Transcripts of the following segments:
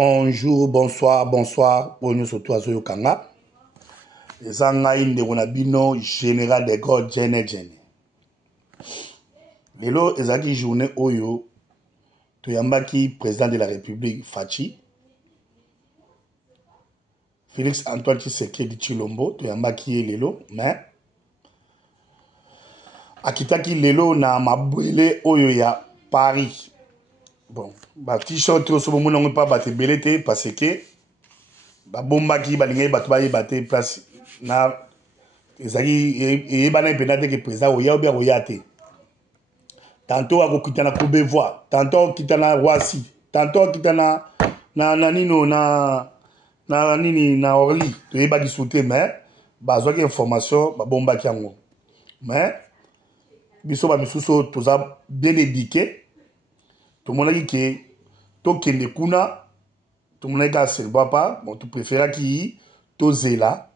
Bonjour, bonsoir, bonsoir. Bonjour surtout à Zoyo Kanga. Les Angaïn de Ronabino, général de God, Jene. Lelo, ezaki journée Oyo, Toyambaki, président de la République, Fachi. Félix Antoine Tshisekedi Tshilombo, Toyambaki Lelo, mais. Akitaki Lelo na mabwele Oyo ya Paris. Bon, ba t-shirt au sobo mon pas battre belete parce que ba bomba qui balinga battu ba battre place na ezaki e bana penate que président oya ou bien oyate. Tantôt ako kitana Courbevoie, tantôt kitana Roissy, tantôt kitana na nino na nini na Orly, to yeba ki souté mais bazwa ki information ba bomba ki yango. Mais biso ba misuso toza bien éduqué. Tout le monde a dit que tout le monde tout le monde a dit que bon, tu préfères qu'il tout zéla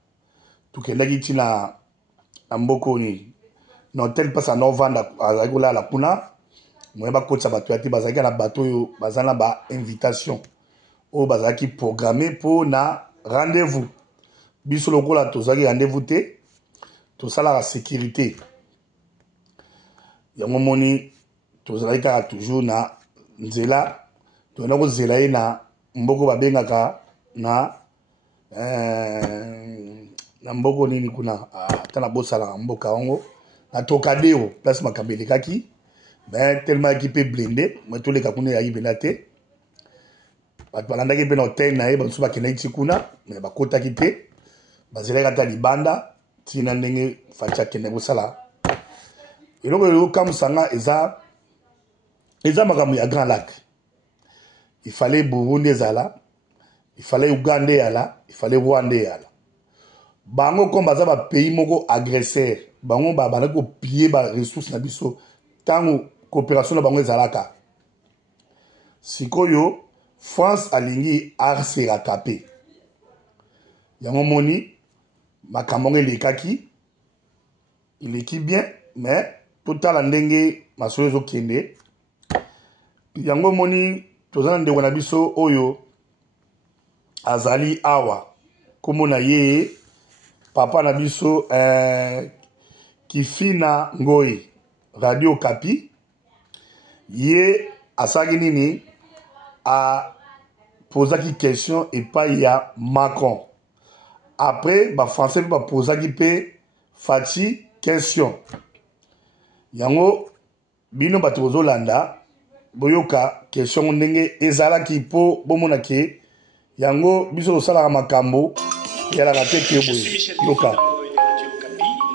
tout le monde a dit que na mboko ni non tel pas ça non vendre à la kuna moi ba coach bateau ati bazaki na bateau yo bazana ba invitation o bazaki programmé pour na rendez-vous biso lokola tozaki rendez-vous té tout ça la sécurité ya momoni tozaki toujours na nzela tona ko zela ina mboko babengaka na mboko nini kuna tana bosala mboka wango na Tokadeo place makabele kaki ben tellement équipé blindé moi tous les kakune ya ibelate bat balanda ki bena hotel na eba nsuba kena itikuna mais bakota kite bazela kata libanda tina ndenge facha kene bosala eloko kamusanga eza makambo ya Grand Lac. Il fallait Burundi zala, il fallait Ouganda yala, il fallait Rwanda yala. Bango comme baza ba pays moko agresseur, bango ba bana ko piller ba ressources na biso tango coopération na bango ezalaka. Sikoyo France alingi arse rattraper. Yango moni makambo lekaki, il est bien mais total ndenge masozo kende. Yango moni tozana ndeko na biso oyo azali awa komona ye papa na biso Kifina Ngoi Radio Kapi ye asaki nini a posaki question et pas ya Macron après ba français ba posaki pe Fachi question yango bino bato ozolanda boyoka question ndenge ezalaki po bomona ke yango biso osala makambo ya la tête yoka.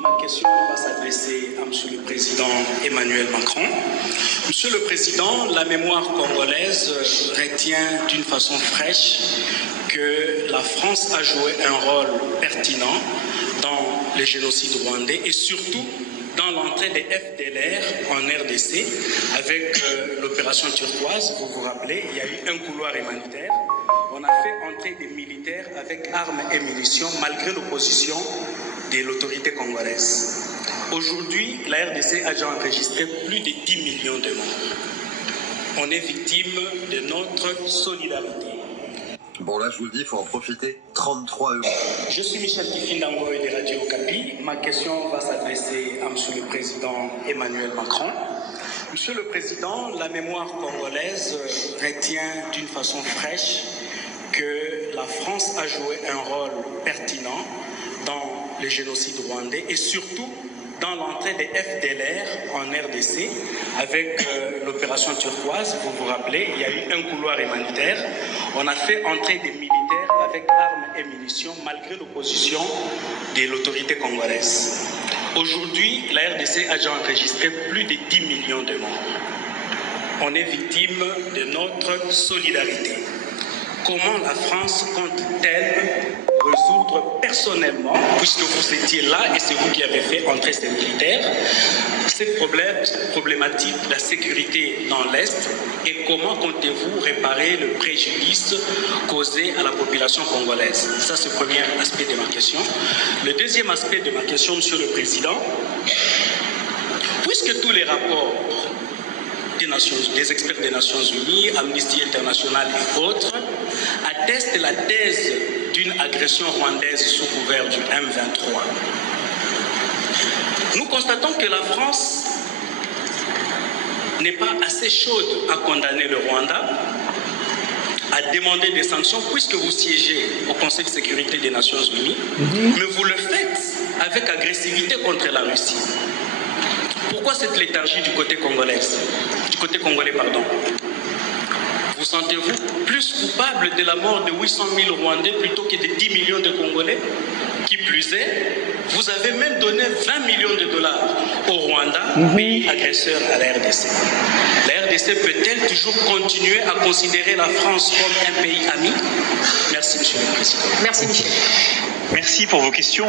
Ma question va s'adresser à monsieur le président Emmanuel Macron. Monsieur le président, la mémoire congolaise retient d'une façon fraîche que la France a joué un rôle pertinent dans les génocides rwandais et surtout dans l'entrée des FDLR en RDC avec l'opération turquoise. Vous vous rappelez, il y a eu un couloir humanitaire. On a fait entrer des militaires avec armes et munitions malgré l'opposition de l'autorité congolaise. Aujourd'hui, la RDC a déjà enregistré plus de 10 millions de morts. On est victime de notre solidarité. Bon là je vous le dis, il faut en profiter, 33 €. Je suis Michel Kifina Ngoi de Radio Kapi. Ma question va s'adresser à monsieur le président Emmanuel Macron. Monsieur le président, la mémoire congolaise retient d'une façon fraîche que la France a joué un rôle pertinent dans les génocides rwandais et surtout dans l'entrée des FDLR en RDC avec l'opération turquoise. Vous vous rappelez, il y a eu un couloir humanitaire. On a fait entrer des militaires avec armes et munitions malgré l'opposition de l'autorité congolaise. Aujourd'hui, la RDC a déjà enregistré plus de 10 millions de morts. On est victime de notre solidarité. Comment la France compte-t-elle résoudre personnellement, puisque vous étiez là et c'est vous qui avez fait entrer ces militaires, cette problématique de la sécurité dans l'Est et comment comptez-vous réparer le préjudice causé à la population congolaise? Ça, c'est le premier aspect de ma question. Le deuxième aspect de ma question, Monsieur le Président, puisque tous les rapports de des experts des Nations Unies, Amnesty International et autres, attestent la thèse d'une agression rwandaise sous couvert du M23. Nous constatons que la France n'est pas assez chaude à condamner le Rwanda, à demander des sanctions, puisque vous siégez au Conseil de sécurité des Nations Unies, mais vous le faites avec agressivité contre la Russie. Pourquoi cette léthargie du côté congolais, pardon? Vous sentez-vous plus coupable de la mort de 800 000 Rwandais plutôt que de 10 millions de Congolais? Qui plus est, vous avez même donné 20 millions de dollars au Rwanda, pays agresseur à la RDC. La RDC peut-elle toujours continuer à considérer la France comme un pays ami? Merci, Monsieur le Président. Merci, Michel. Merci pour vos questions.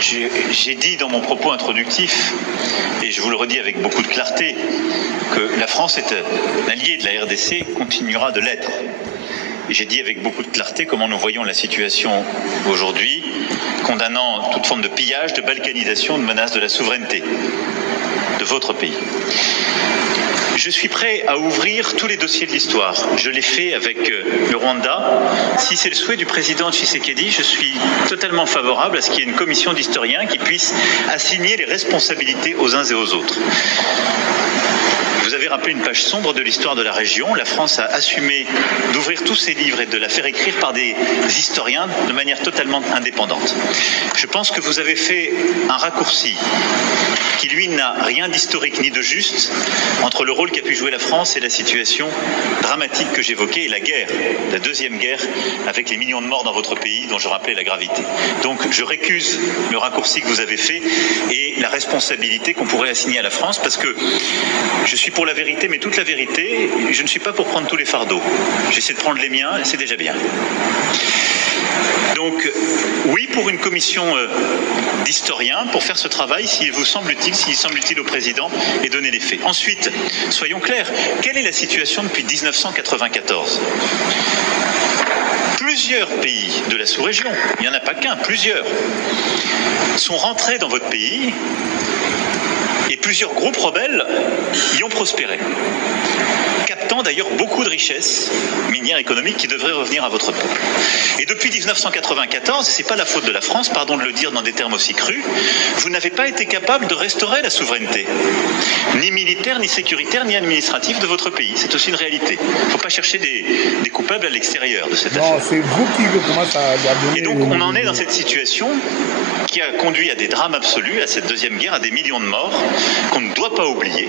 J'ai dit dans mon propos introductif, et je vous le redis avec beaucoup de clarté, que la France est un allié de la RDC, continuera de l'être. Et j'ai dit avec beaucoup de clarté comment nous voyons la situation aujourd'hui, condamnant toute forme de pillage, de balkanisation, de menace de la souveraineté de votre pays. Je suis prêt à ouvrir tous les dossiers de l'histoire. Je l'ai fait avec le Rwanda. Si c'est le souhait du président Tshisekedi, je suis totalement favorable à ce qu'il y ait une commission d'historiens qui puisse assigner les responsabilités aux uns et aux autres. Vous avez rappelé une page sombre de l'histoire de la région. La France a assumé d'ouvrir tous ses livres et de la faire écrire par des historiens de manière totalement indépendante. Je pense que vous avez fait un raccourci qui, lui, n'a rien d'historique ni de juste entre le rôle qu'a pu jouer la France et la situation dramatique que j'évoquais et la guerre, la deuxième guerre avec les millions de morts dans votre pays dont je rappelais la gravité. Donc je récuse le raccourci que vous avez fait et la responsabilité qu'on pourrait assigner à la France parce que je suis pour la vérité, mais toute la vérité, je ne suis pas pour prendre tous les fardeaux. J'essaie de prendre les miens et c'est déjà bien. Donc, oui, pour une commission d'historiens, pour faire ce travail, s'il vous semble utile, s'il semble utile au président, et donner les faits. Ensuite, soyons clairs, quelle est la situation depuis 1994 ? Plusieurs pays de la sous-région, il n'y en a pas qu'un, plusieurs, sont rentrés dans votre pays et plusieurs groupes rebelles y ont prospéré, captant d'ailleurs beaucoup de richesses minières économiques qui devraient revenir à votre peuple. Et depuis 1994, et ce n'est pas la faute de la France, pardon de le dire dans des termes aussi crus, vous n'avez pas été capable de restaurer la souveraineté, ni militaire, ni sécuritaire, ni administrative de votre pays. C'est aussi une réalité. Il ne faut pas chercher des coupables à l'extérieur de cette affaire. Non, c'est vous qui commencez à donner... Et donc on en est dans cette situation qui a conduit à des drames absolus, à cette deuxième guerre, à des millions de morts, qu'on ne doit pas oublier,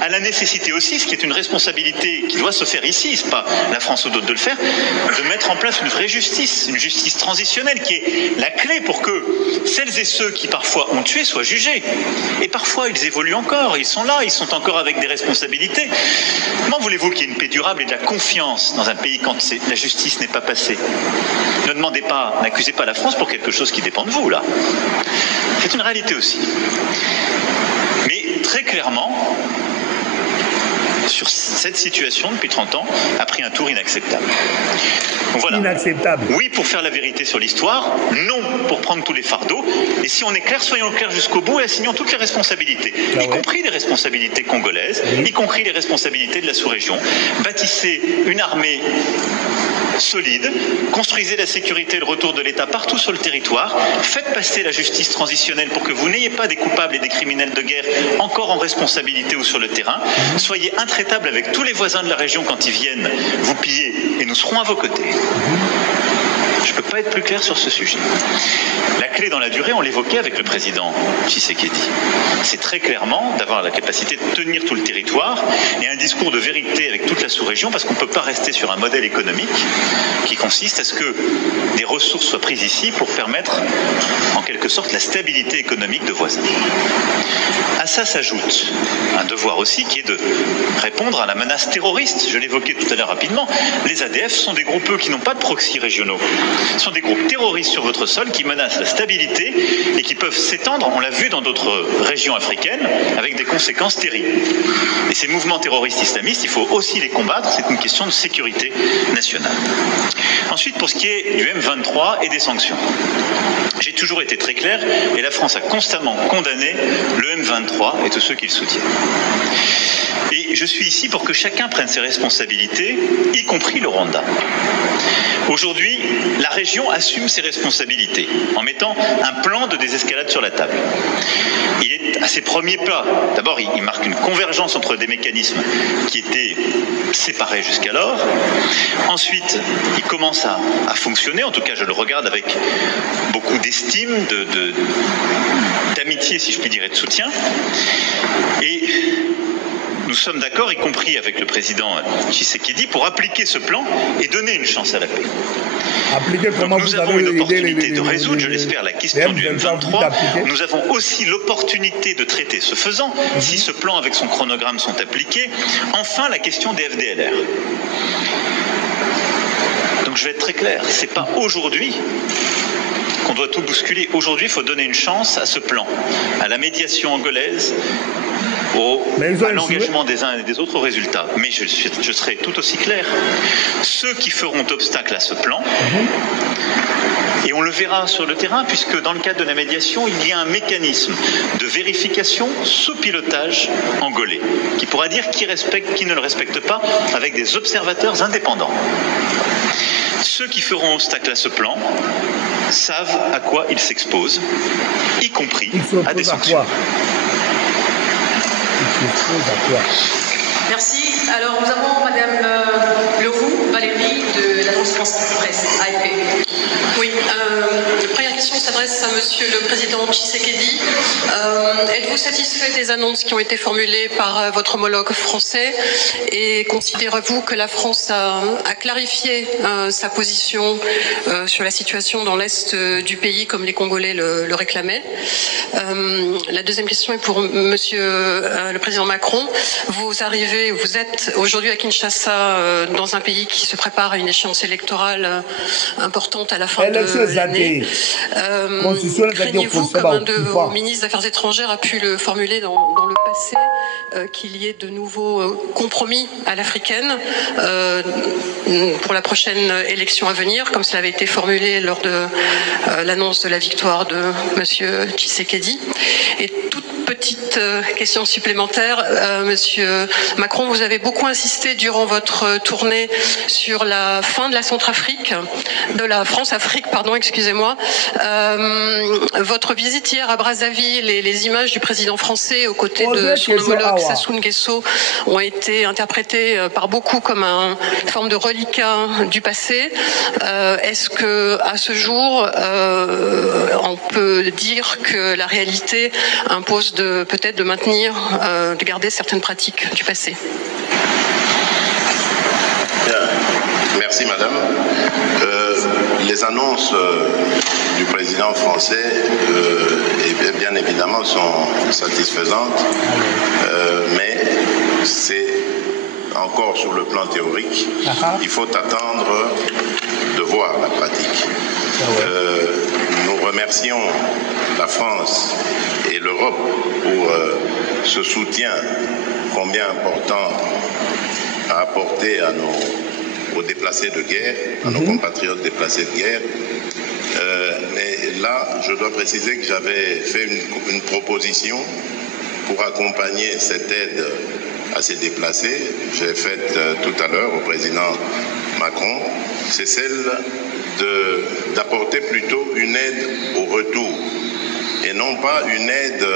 à la nécessité aussi, ce qui est une responsabilité qui doit se faire ici, ce n'est pas la France ou d'autres de le faire, de mettre en place une vraie justice, une justice transitionnelle qui est la clé pour que celles et ceux qui parfois ont tué soient jugés. Et parfois ils évoluent encore, ils sont là, ils sont encore avec des responsabilités. Comment voulez-vous qu'il y ait une paix durable et de la confiance dans un pays quand la justice n'est pas passée? Ne demandez pas, n'accusez pas la France pour quelque chose qui dépend de vous, là. C'est une réalité aussi. Mais très clairement, sur cette situation, depuis 30 ans, a pris un tour inacceptable. Donc voilà. Inacceptable. Oui, pour faire la vérité sur l'histoire, non pour prendre tous les fardeaux. Et si on est clair, soyons clairs jusqu'au bout et assignons toutes les responsabilités, y compris les responsabilités congolaises, y compris les responsabilités de la sous-région. Bâtissez une armée solide, construisez la sécurité et le retour de l'État partout sur le territoire, faites passer la justice transitionnelle pour que vous n'ayez pas des coupables et des criminels de guerre encore en responsabilité ou sur le terrain, soyez intraitables avec tous les voisins de la région quand ils viennent vous piller et nous serons à vos côtés. Je ne peux pas être plus clair sur ce sujet. La clé dans la durée, on l'évoquait avec le président Tshisekedi. C'est très clairement d'avoir la capacité de tenir tout le territoire et un discours de vérité avec toute la sous-région parce qu'on ne peut pas rester sur un modèle économique qui consiste à ce que des ressources soient prises ici pour permettre en quelque sorte la stabilité économique de voisins. À ça s'ajoute un devoir aussi qui est de répondre à la menace terroriste. Je l'évoquais tout à l'heure rapidement. Les ADF sont des groupes qui n'ont pas de proxy régionaux. Ce sont des groupes terroristes sur votre sol qui menacent la stabilité et qui peuvent s'étendre, on l'a vu dans d'autres régions africaines, avec des conséquences terribles. Et ces mouvements terroristes islamistes, il faut aussi les combattre, c'est une question de sécurité nationale. Ensuite, pour ce qui est du M23 et des sanctions. J'ai toujours été très clair et la France a constamment condamné le M23 et tous ceux qui le soutiennent. Et je suis ici pour que chacun prenne ses responsabilités, y compris le Rwanda. Aujourd'hui, la région assume ses responsabilités en mettant un plan de désescalade sur la table. Il est à ses premiers pas. D'abord, il marque une convergence entre des mécanismes qui étaient séparés jusqu'alors. Ensuite, il commence à fonctionner. En tout cas, je le regarde avec beaucoup d'estime, d'amitié, si je puis dire, et de soutien. Et nous sommes d'accord, y compris avec le président Tshisekedi, pour appliquer ce plan et donner une chance à la paix. Donc nous avons une opportunité de résoudre, je l'espère, la question du M23. Nous avons aussi l'opportunité de traiter, ce faisant, si ce plan avec son chronogramme sont appliqués, enfin la question des FDLR. Donc je vais être très clair, ce n'est pas aujourd'hui qu'on doit tout bousculer. Aujourd'hui, il faut donner une chance à ce plan, à la médiation angolaise, à l'engagement des uns et des autres résultats. Mais je serai tout aussi clair. Ceux qui feront obstacle à ce plan, et on le verra sur le terrain, puisque dans le cadre de la médiation, il y a un mécanisme de vérification sous pilotage angolais, qui pourra dire qui respecte, qui ne le respecte pas, avec des observateurs indépendants. Ceux qui feront obstacle à ce plan savent à quoi ils s'exposent, y compris à des sanctions. Merci. Alors, nous avons Madame Leroux, Valérie, de l'Agence française de presse, AFP. Oui, la première question s'adresse à Monsieur le Président Tshisekedi. Êtes-vous satisfait des annonces qui ont été formulées par votre homologue français et considérez-vous que la France a clarifié sa position sur la situation dans l'Est du pays comme les Congolais le réclamaient? La deuxième question est pour Monsieur le Président Macron. Vous êtes aujourd'hui à Kinshasa dans un pays qui se prépare à une échéance électorale importante à la fin de l'année. Craignez-vous, comme un de vos ministres des Affaires étrangères a pu le formuler dans le passé, qu'il y ait de nouveaux compromis à l'africaine pour la prochaine élection à venir, comme cela avait été formulé lors de l'annonce de la victoire de Monsieur Tshisekedi? Et toute petite question supplémentaire, Monsieur Macron, vous avez beaucoup insisté durant votre tournée sur la fin de la Centrafrique, de la France-Afrique, pardon, excusez-moi. Votre visite hier à Brazzaville et les images du président français aux côtés de son homologue Sassou Nguesso ont été interprétées par beaucoup comme une forme de reliquat du passé. Est-ce que, à ce jour, on peut dire que la réalité impose peut-être de maintenir, de garder certaines pratiques du passé? Merci Madame. Les annonces du président français bien évidemment sont satisfaisantes, mais c'est encore sur le plan théorique. Il faut attendre de voir la pratique. Nous remercions la France et l'Europe pour ce soutien combien important à apporter aux déplacés de guerre, à nos compatriotes déplacés de guerre. Mais là, je dois préciser que j'avais fait une proposition pour accompagner cette aide à ces déplacés. J'ai faite tout à l'heure au président Macron. C'est celle d'apporter plutôt une aide au retour et non pas une aide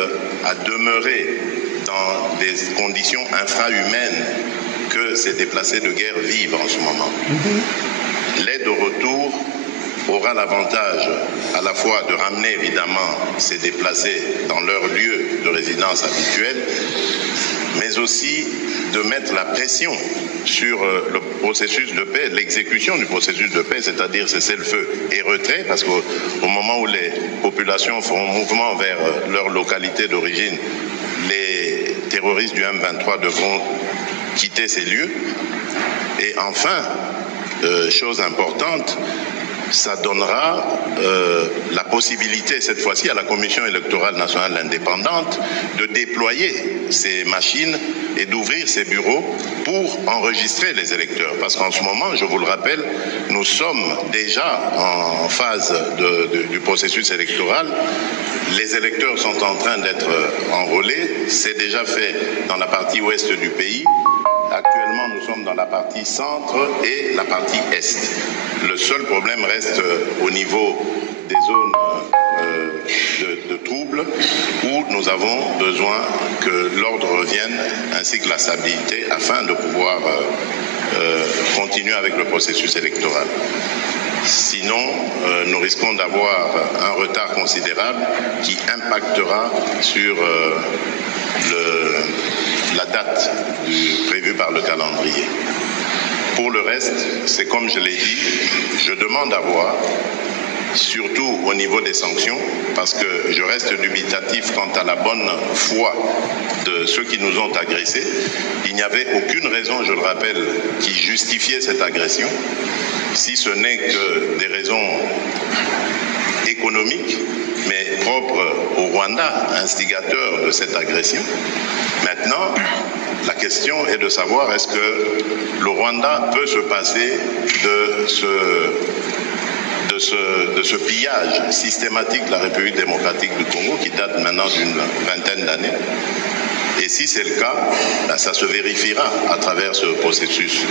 à demeurer dans des conditions infrahumaines que ces déplacés de guerre vivent en ce moment. L'aide au retour aura l'avantage à la fois de ramener évidemment ces déplacés dans leur lieu de résidence habituel, mais aussi de mettre la pression sur le processus de paix, l'exécution du processus de paix, c'est-à-dire cessez-le-feu et retrait, parce qu'au moment où les populations feront mouvement vers leur localité d'origine, les terroristes du M23 devront quitter ces lieux. Et enfin, chose importante, ça donnera la possibilité, cette fois-ci, à la Commission électorale nationale indépendante de déployer ces machines et d'ouvrir ces bureaux pour enregistrer les électeurs. Parce qu'en ce moment, je vous le rappelle, nous sommes déjà en phase du processus électoral. Les électeurs sont en train d'être enrôlés. C'est déjà fait dans la partie ouest du pays. Actuellement, nous sommes dans la partie centre et la partie est. Le seul problème reste au niveau des zones de troubles où nous avons besoin que l'ordre revienne ainsi que la stabilité afin de pouvoir continuer avec le processus électoral. Sinon, nous risquons d'avoir un retard considérable qui impactera sur la date prévue par le calendrier. Pour le reste, c'est comme je l'ai dit, je demande à voir, surtout au niveau des sanctions, parce que je reste dubitatif quant à la bonne foi de ceux qui nous ont agressés. Il n'y avait aucune raison, je le rappelle, qui justifiait cette agression, si ce n'est que des raisons économiques, mais propres au Rwanda, instigateur de cette agression. Maintenant, la question est de savoir est-ce que le Rwanda peut se passer de ce pillage systématique de la République démocratique du Congo qui date maintenant d'une vingtaine d'années. Et si c'est le cas, ben ça se vérifiera à travers ce processus.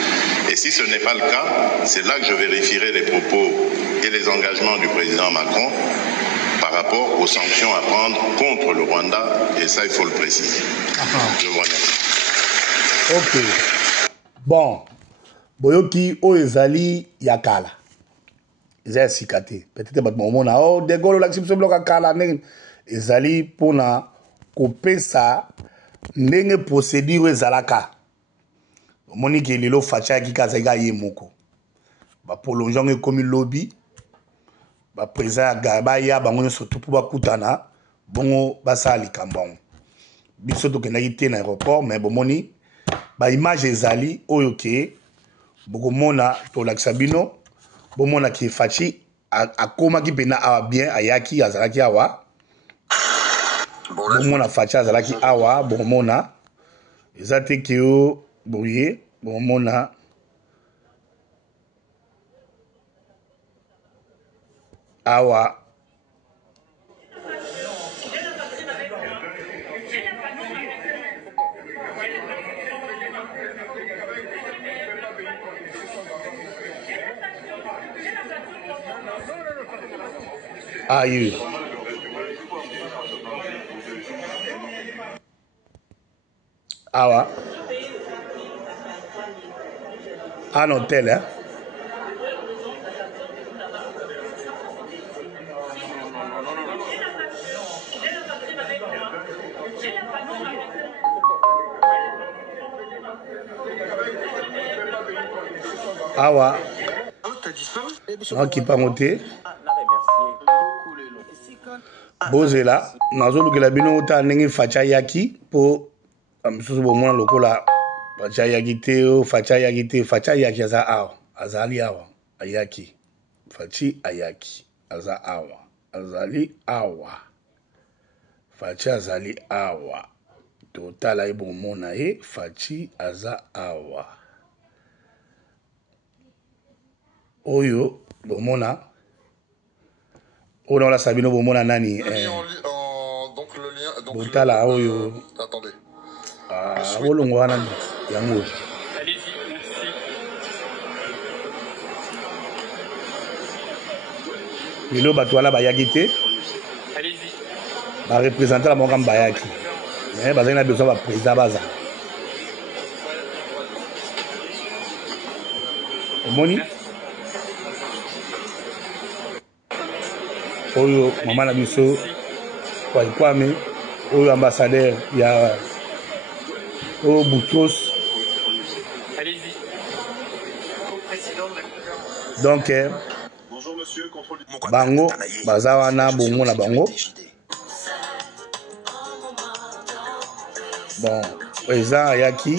Et si ce n'est pas le cas, c'est là que je vérifierai les propos et les engagements du président Macron par rapport aux sanctions à prendre contre le Rwanda. Et ça, il faut le préciser. Je vous remercie. Ok. Bon. Boyoki o ezali yakala. Ezali sikate. Peut-être que mon mona oh de golo l'acception bloc akala ne ezali pona kopesa ndenge procédure ezalaka. Moni ke lelo facha ki kazaga yemoko. Ba prolongeant comme lobby. Ba président Gabaya bango surtout pour ba kutana bongo basali kambon. Biso to kenaki te na aéroport mais bomoni ba image ezali oyo ke bokomona to laksabino bomona ki fachi akoma ki pena awa bien ayaki azalaki awa bomona fachi azalaki awa bomona ezate ke o boye bomona awa aïe. Awa. Un hôtel, hein? Awa. Non, qui pas monté. Bozela, nazo lukela bino ta ndenge facha yaki po amsusu bomona lokola facha yaki te o facha yaki te facha yaki aza awa azali awa ayaki fachi ayaki aza awa azali awa facha azali awa totala e bomona e fachi aza awa oyo bomona on a Sabino Bomona Nani. Donc le lien. Donc Botala Oyo. Attendez. Ah, Wolongwana Yango. Allez-y, merci. Milo Batouala Bayagite. Allez-y. Va représenter la Mongam Bayaki. Mais Bazin a besoin de président Baza. Moni. Oyo maman na biso kwa Kwame oyo ambassadeur ya o Boutros. Allez-y. Donc bonjour monsieur, contrôle du bango bazawana bongo na bango. Bon, président ayaki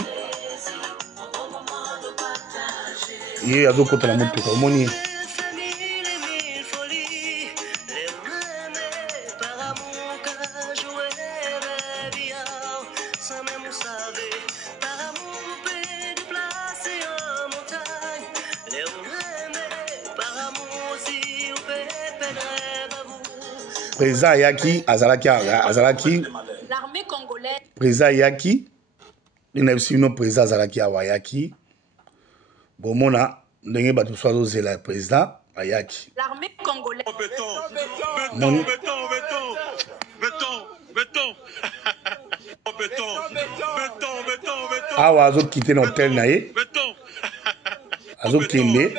ye azokota na motuka omoni président Yaki azalaki l'armée congolaise président Yaki l'inepsino président azalaki awayaki bomona ndenge bato sozo zela président ayaki l'armée congolaise awa azo quitter l'hôtel na ye azo kende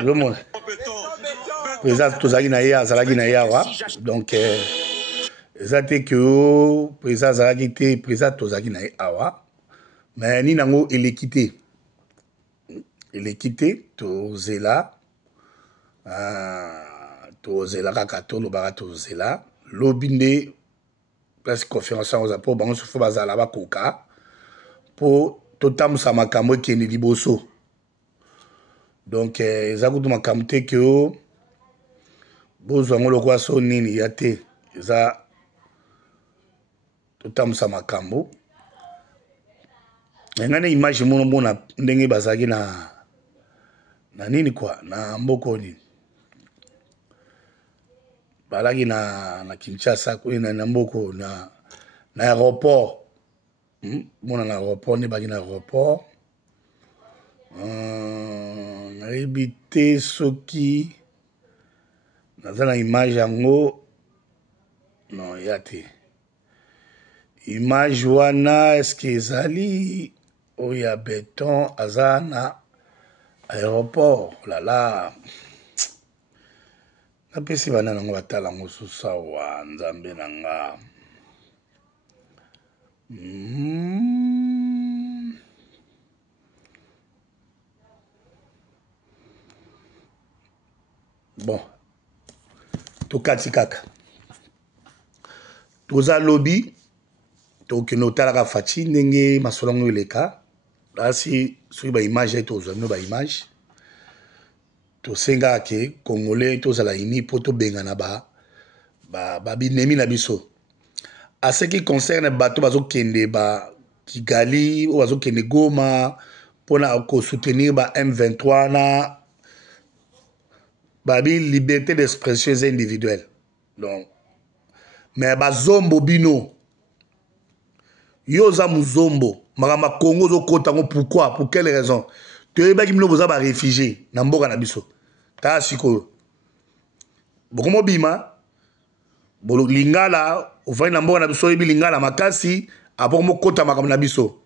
lomona président tozaki na ye azalaki na ye awa donc ezate que président azalaki te président tozaki na ye awa mais ni nango eleki te tozela kaka tolobaka tozela lobi nde place conférence yango po bango soki bazala bakoka po totambusa makambo ekende liboso donc eza kutu makambo te ke bozwa yango lokola so nini ya te eza totambusa makambo ngana image mono mona ndenge bazalaki na nini kwa na mboko nini balaki na Kinshasa na mboko na aéroport mona na aéroport ne baki na aéroport nayebi te soki naza na image yango non ya te image wana eske ezali oyo ya beton aza na aéroport lala napesi bana nango batala yango susu awa nzambe na nga bon tokati kaka toza lobi tokende otalaka faci ndenge masolo yango eleka asi soki baimage ye tozwa bino baimage tosengaka ke congolais tozala ini mpo tobengana babinemi na biso a ce qui concerne bato bazokende Kigali oyo bazokende Goma mpona kosoutenir ba M23 na babi liberté d'expression eza individuelle donc mais bazombo bino yo oza muzombo makambo ya Congo ozokota ngo pourquoi pour quelle raison toyebaki bino boza baréfugié na mboka na biso tala sikoyo bokomobima lingala ofandi na mboka na biso oyebi lingala makasi apoko mokota makambo na biso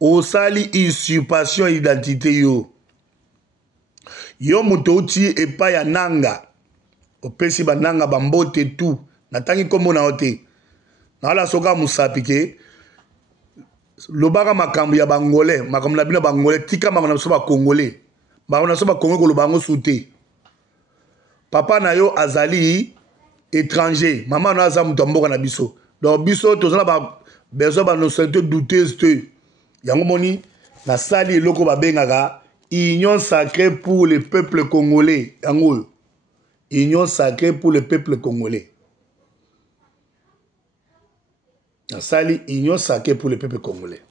osali usurpation identité yo moto outi epai ya nanga opesi bananga bambote tu natangi nkombo na yo te naala soka mosapi ke lobaka makambo ya bangolais makambo na bino bangolais tika makambo na biso bakongolais makambo na biso bakongolais koloba yango su te papa na yo azali étranger mama na aza moto ya mboka na biso donc biso toza na besoin banationalité douteuse te yango moni nasali eloko babengaka union sacrée pour le peuple congolais yango union sacrée pour le peuple congolais nasali union sacrée pour le peuple congolais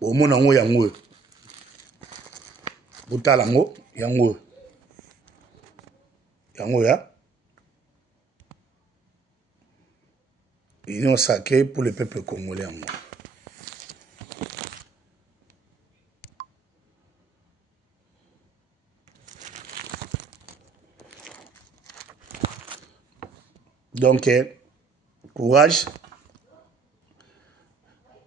bomona yango yango botala yango yango ya union sacrée pour le peuple congolais yango donc courage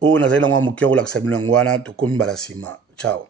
oyo nazali nango ya moke okolakisa bino yango wana tokomi mbala nsima ciao